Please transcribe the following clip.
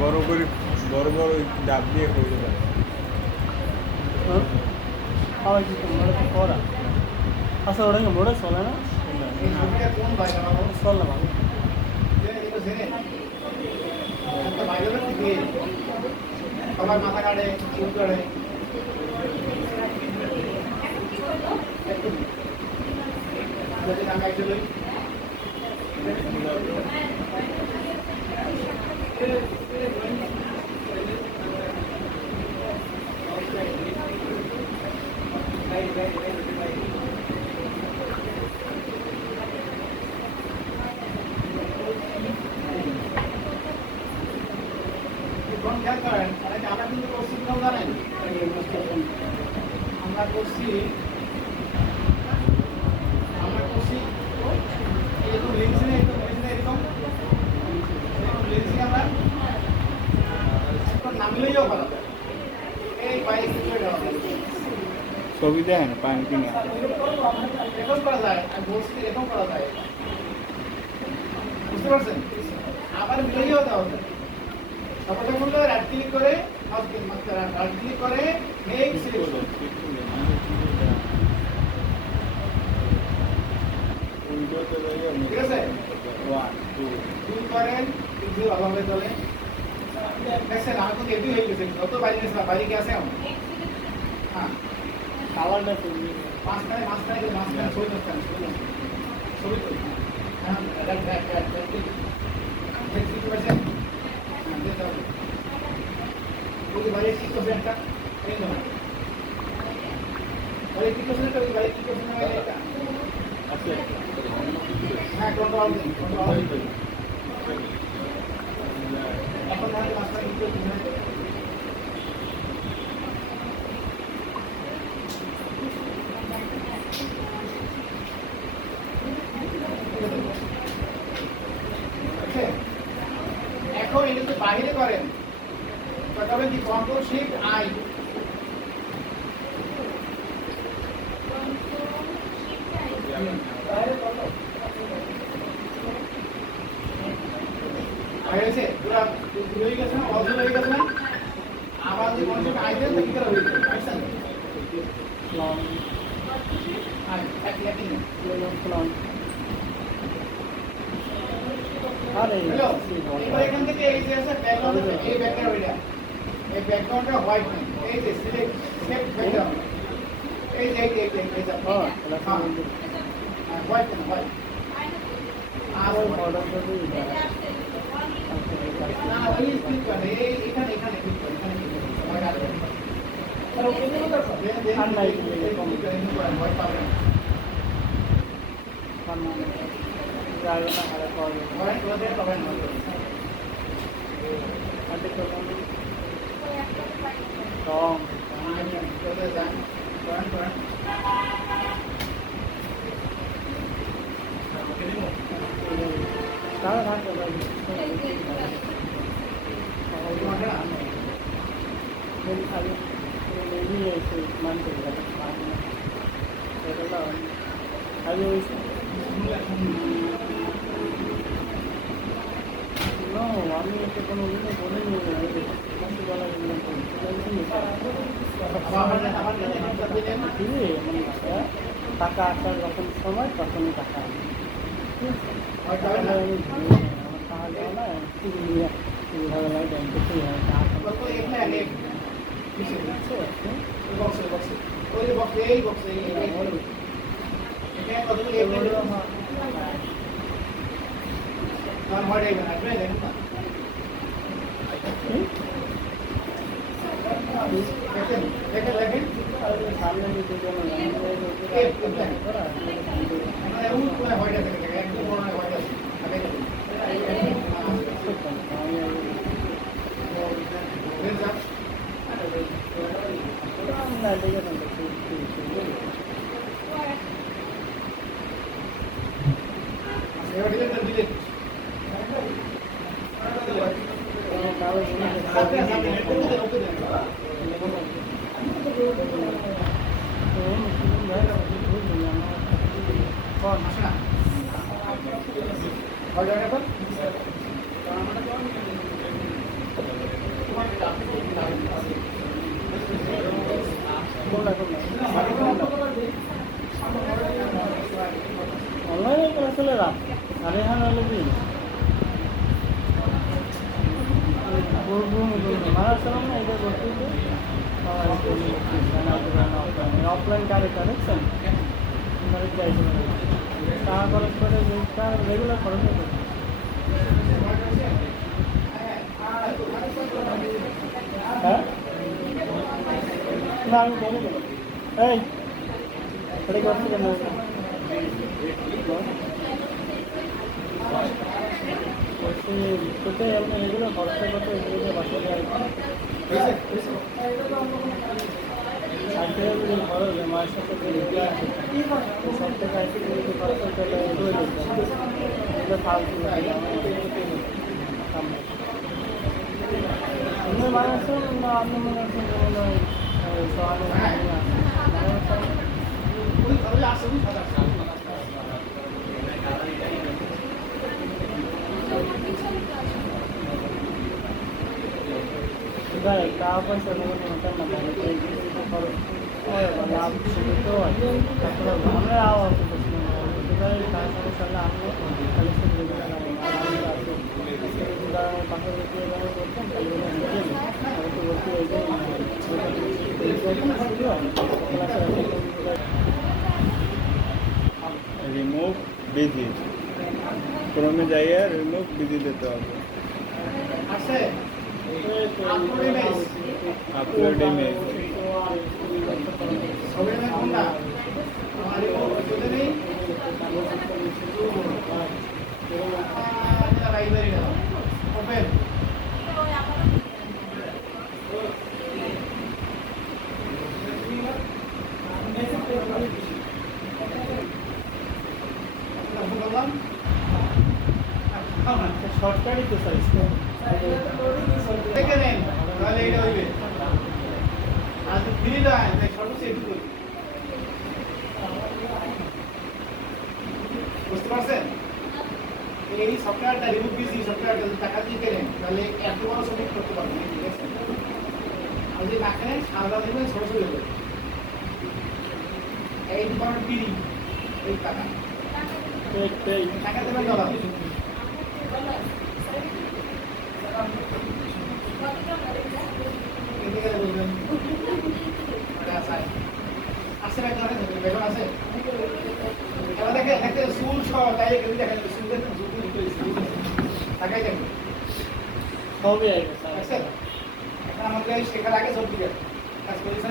বড় করে বড় বড় ডাব দিয়ে করে দেয়। আবার কি মোড়ে তো করা আচ্ছা ওটা কি মোড়ে চলে না চলে ভালো সবার মাথা কাটে চুল কাটে আমি একটু খেয়াল করেন আমরা কিন্তু করছি কেউ জানেন আমরা করছি এরকম লেন্সে এরকম লেন্সে আমরা এখন নামলেও ভালো এই বাইরে কিছু ছবি দেয় না পানি কিনে এরকম করা যায় আর বলছি এরকম করা যায় বুঝতে পারছেন আবার মিলেও দেওয়া যায় সবাই বললো রাইট ক্লিক করে রাইট ক্লিক করে মেক সিলেকশন ঠিক আছে 1 2 করেন কিন্তু ভালোভাবে চলে দেখছেন আমার কিন্তু এটি হয়ে গেছে যত বাইরে গেছিলাম বাইরে কি আছে হ্যাঁ খাবারটা তুমি মাঝখানে ছবি করতেন ছবি তো হ্যাঁ ঠিক আছে ওই বাইরে ঠিক করছে একটা এই নয় বাইরে ঠিক করছে একটা ওই বাইরে ঠিক করছে না এটা হ্যাঁ কন্ট্রোল এখন তাহলে মাঝখানে ঠিক করছে না এখন এটা তো বাইরে করেন তবে কি কন্ট্রোল শিফট আই হয়েছে পুরো হয়ে গেছে না অধ হয়ে গেছে না আবার যে কন্ট্রোল আই দেন তো কি করে হয়ে যাবে বুঝছেন আই একই প্লান আরে এবার এখান থেকে এই যে আছে ব্যাকগ্রাউন্ড এই ব্যাকগ্রাউন্ড এটা এই ব্যাকগ্রাউন্ডটা হোয়াইট নেই এই যে সিলেক্ট সেভ ব্যাকগ্রাউন্ড এই যে এই যে হোয়াইট না হোয়াইট আর অর্ডার করে না ওই ক্লিক করে এই এখানে ক্লিক করে এখানে হোয়াইট আসবে আর ওকে নিয়ে করছো দেন নাই হোয়াইট পাবেন যাবে না হারে পাওয়া যাবে হোয়াইট করে পাবেন না আগে তো রং চলে যান করেন তারা থাকতে পারে মানতে আগে হয়েছে আমি এটা কোনো বলিনি বলা টাকা আসার যখন সময় তখনই টাকা আসবে ঠিক আছে আমি আমার টাকা দেওয়া না এইভাবে লাগে ব্যাংকে থেকে সামনে দিতে কোনটা অনলাইনে ক্লাস হলে রাত আর এখানে হলে দিন মারাসালাম না এটা করতে অফলাইন গাড়িটা দেখছেন টাকা খরচ করে রেগুলার খরচ হতো হ্যাঁ না আমি বলে দেবো এই এটা করছি কেন তোকে আপনি এগুলো খরচা করতে এগুলো বাচ্চাদের খরচ মায়ের সাথে সব থেকে আইসি খরচ করতে এগুলো এগুলো ফালতু আপনি মানুষ না আপনি মনে হচ্ছেন টাকা পয়সা লাভ তো আমরা रिमूव बिजी क्रोम में जाइए रिमूव बिजी देते हो अपलोड इमेज ओपन শর্টকাটই তো স্যার দেখে নেন তাহলে এটা হইবে আর ফ্রি দেয় তাই সর্বোচ্চ এটুকু বুঝতে পারছেন এই সফটওয়্যারটা রিমুভ বিজি সফটওয়্যারটা যদি টাকা দিয়ে কেনেন তাহলে এত বড় সাবমিট করতে পারবেন ঠিক আছে আর যদি না কেনেন সাদা দিবেন সরাসরি হয়ে যাবে এই ডিপার্টমেন্ট ফ্রি এই টাকা টাকা দেবেন ডলার আছে না ধরে বেতন আছে এবার দেখে দেখতে সুল সহ তাই কেউ দেখা যাবে সুল দেখেন সুল টাকাই দেখেন সবই আইবে স্যার এখন আমাদের শেখার আগে সব দিকে কাজ করেছেন